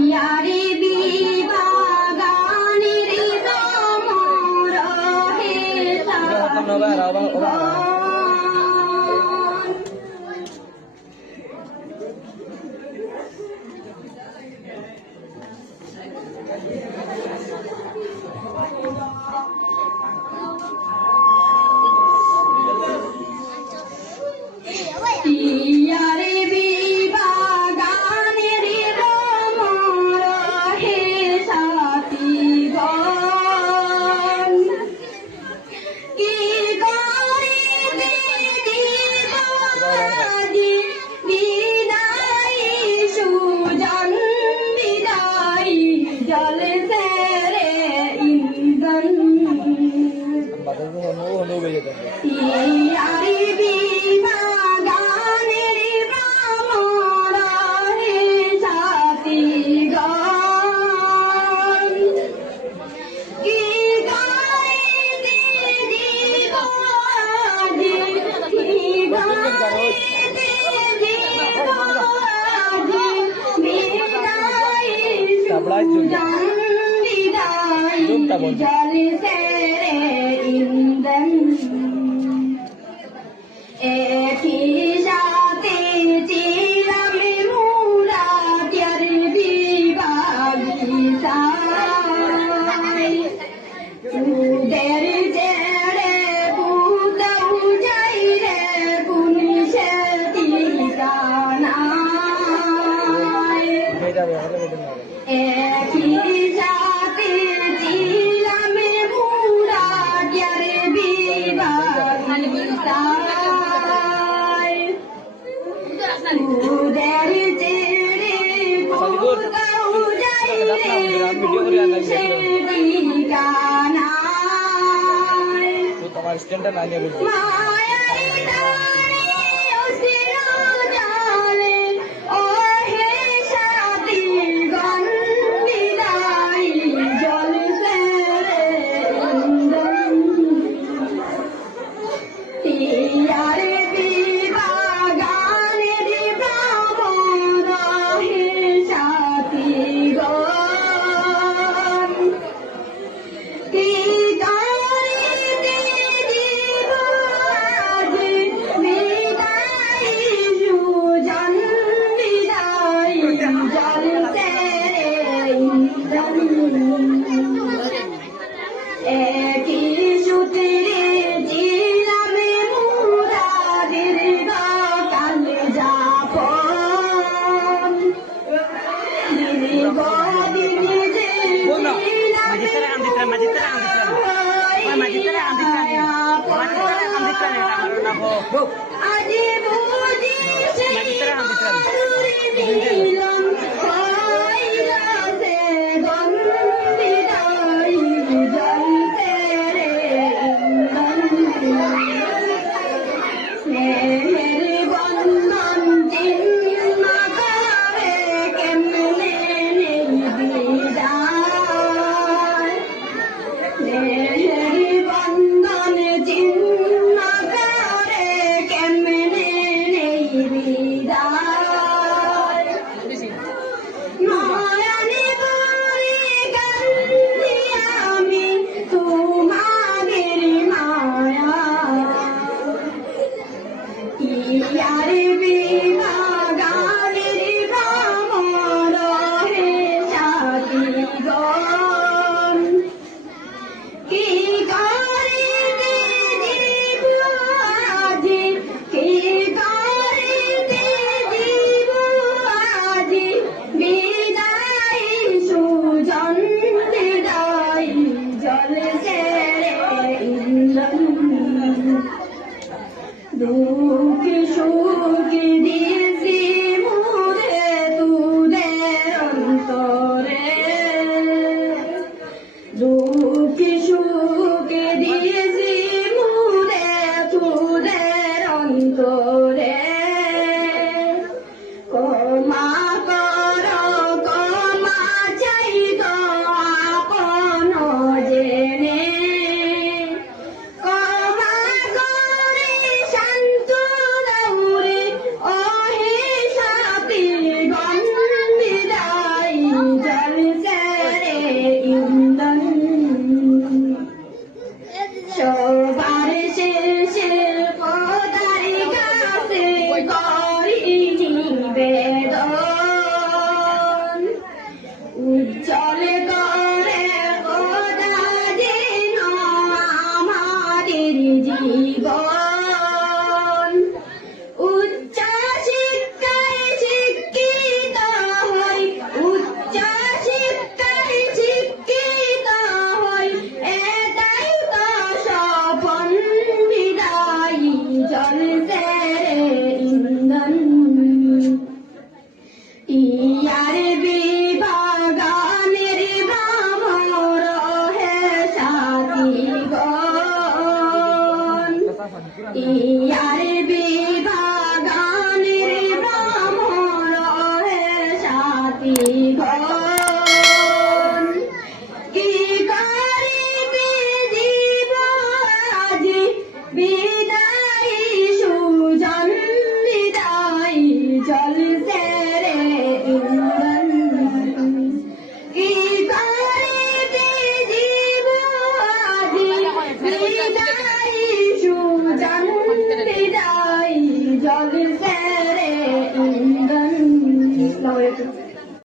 ইয়ারে বিবাগানের দামো রহে তা Sabrai Jumta. Jumta Bonjour. assistant and unable to. Go. Aji buji লোকে 咿呀。